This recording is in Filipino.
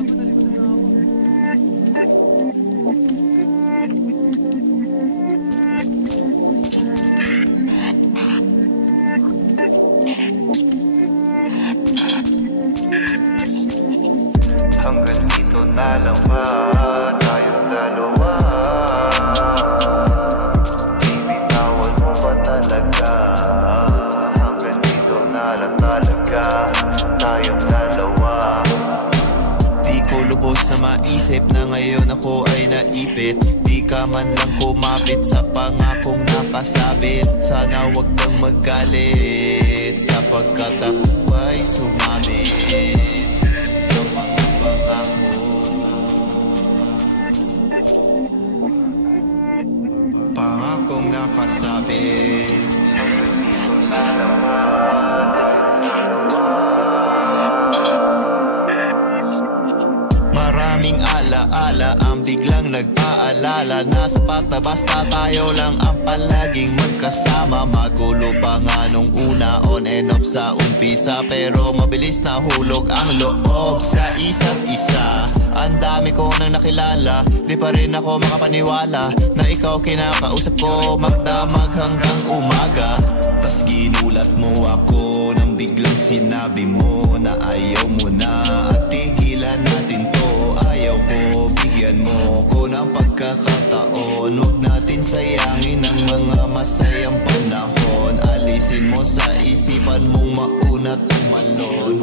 Hanggang dito na lang ba tayong dalawa? Binitawan mo ba talaga? Hanggang dito na lang talaga tayong dalawa. Di ko lubos na maisip na ngayon ako ay naipit. Di ka man lang kumapit sa pangakong nakasabit. Sana wag kang magalit sapagkat ako ay sumabit sa mga pangako. Pangakong nakasabit. Dito na naman maraming alaala ang biglang nagpaalala na sapat na basta tayo lang ang palaging magkasama. Magulo pa nga nung una, on and off sa umpisa, pero mabilis na hulog ang loob sa isa't isa. Ang dami ko nang nakilala, di pa rin ako makapaniwala na ikaw kinakausap ko magdamag hanggang umaga. Tas ginulat mo ako nang biglang sinabi mo na ayaw mo na at tigilan natin to. Ayaw ko, bigyan mo ko ng pagkakataon. Huwag natin sayangin ang mga masayang panahon. Alisin mo sa isipan mong maunat umalon.